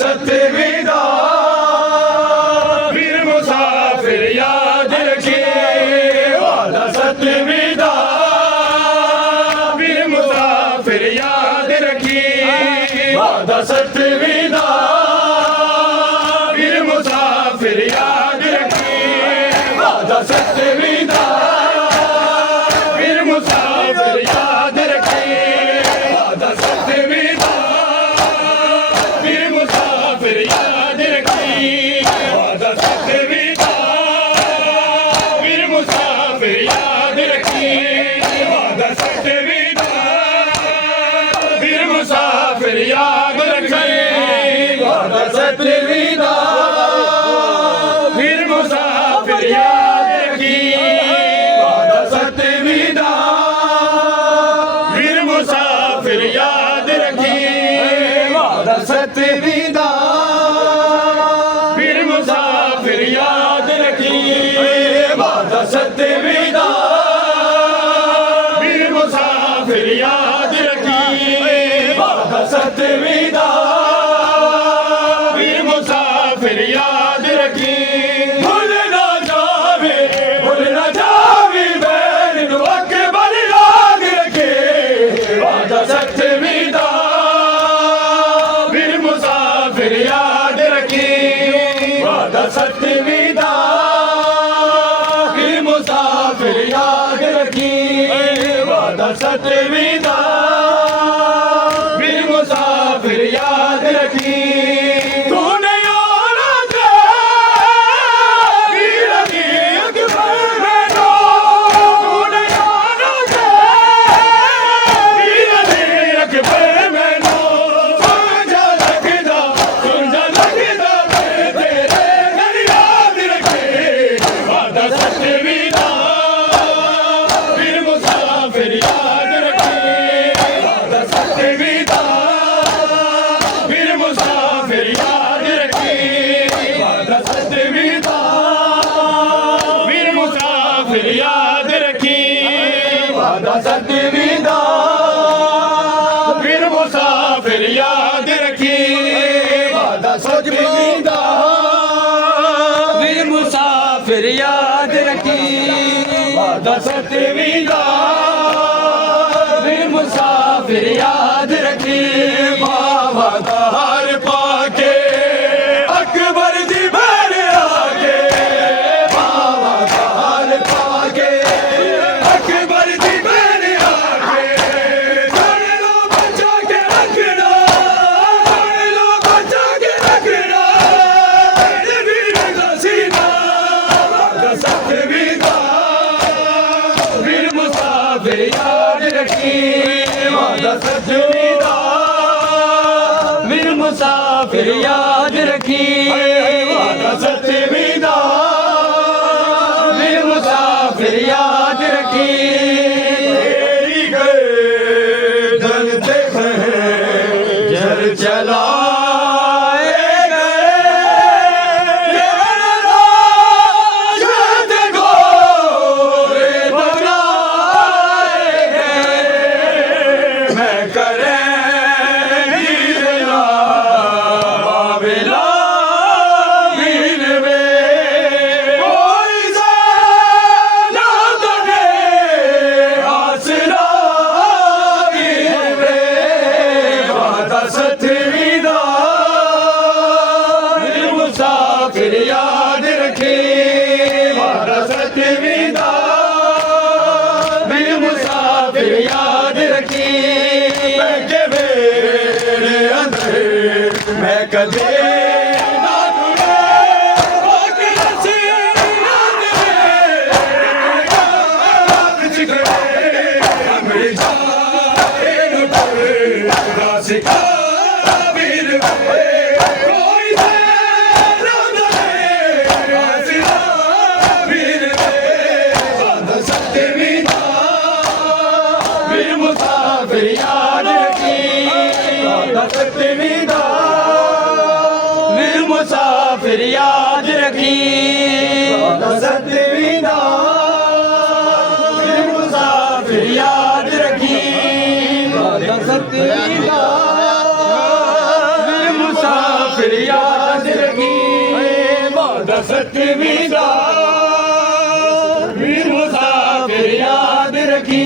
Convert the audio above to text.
सतवीं दा फिर मुसाफिर याद रखिए वादा सतवीं दा फिर मुसाफिर याद रखिए वादा सतवीं दा फिर मुसाफिर याद रखिए वादा सतवीं दा फिर मुसाफिर याद रखिए वादा सतवीं दा फिर मुसाफिर याद रखिए वादा सतवीं दा फिर मुसाफिर याद रखिए वादा सतवीं दा फिर मुसाफिर याद रखिए वादा सतवीं दा फिर मुसाफिर याद रखिए वादा सतवीं दा फिर मुसाफिर याद रखिए वादा सतवीं दा फिर मुसाफिर याद रखिए वादा सतवीं दा फिर मुसाफिर याद रखिए वादा सतवीं दा फिर मुसाफिर याद रखिए भूल ना जावे बैन नू अकबर याद रखे वादा सतवीं दा फिर मुसाफिर याद रखिए वादा सतवीं दा फिर मुसाफिर याद रखिए वादा सतवीं दा फिर मुसाफिर याद रखिए तूने आना दे वीर अकबर मैनू तूने आना दे वीर अकबर मैनू सुंजा लगदा मैं तेरे घर याद रखे वादा सतवीं दा फिर मुसाफिर याद रखे वादा सतवीं दा फिर मुसाफिर याद रखे वादा सतवीं दा फिर मुसाफिर याद रखे वादा सतवीं दा फिर मुसाफिर याद रखे वादा सतवीं दा फिर मुसाफिर याद रखे वादा सतवीं दा फिर मुसाफिर याद रखे बाबा दा हार पाके अकबर दी बहन आके बाबा दा हार पाके अकबर दी बहन आके सुन लो बचा के रखना सुन लो बचा के रखना वीर दा सीना वादा सतवीं दा फिर मुसाफिर याद रखिए वादा सतवीं दा फिर मुसाफिर याद रखिए वादा सतवीं दा फिर मुसाफिर याद रखिए तेरी गर्दन ते खंजर चलाए गए शहद गोरे बनाए गए मैं करेंगी बाबेला वीर वे कोई सा ना तने आसरा वीर वे वादा सतवीं दा फिर मुसाफिर याद रखे वादा सतवीं दा फिर मुसाफिर याद रखे मैं के मेरे अंदर मैं कदे ना तुझे रोक रसी याद रे हमरे जाए लुटे सिखा वीर कोई तेरा आसरा वीर वादा सतवीं दा फिर मुसाफिर याद रखिए वादा सतवीं दा फिर मुसाफिर याद रखिए वादा सतवीं दा फिर मुसाफिर याद रखिए वादा सतवीं दा फिर मुसाफिर मुसाफिर याद रखी वादा सतवीं दा वीर मुसाफिर याद रखी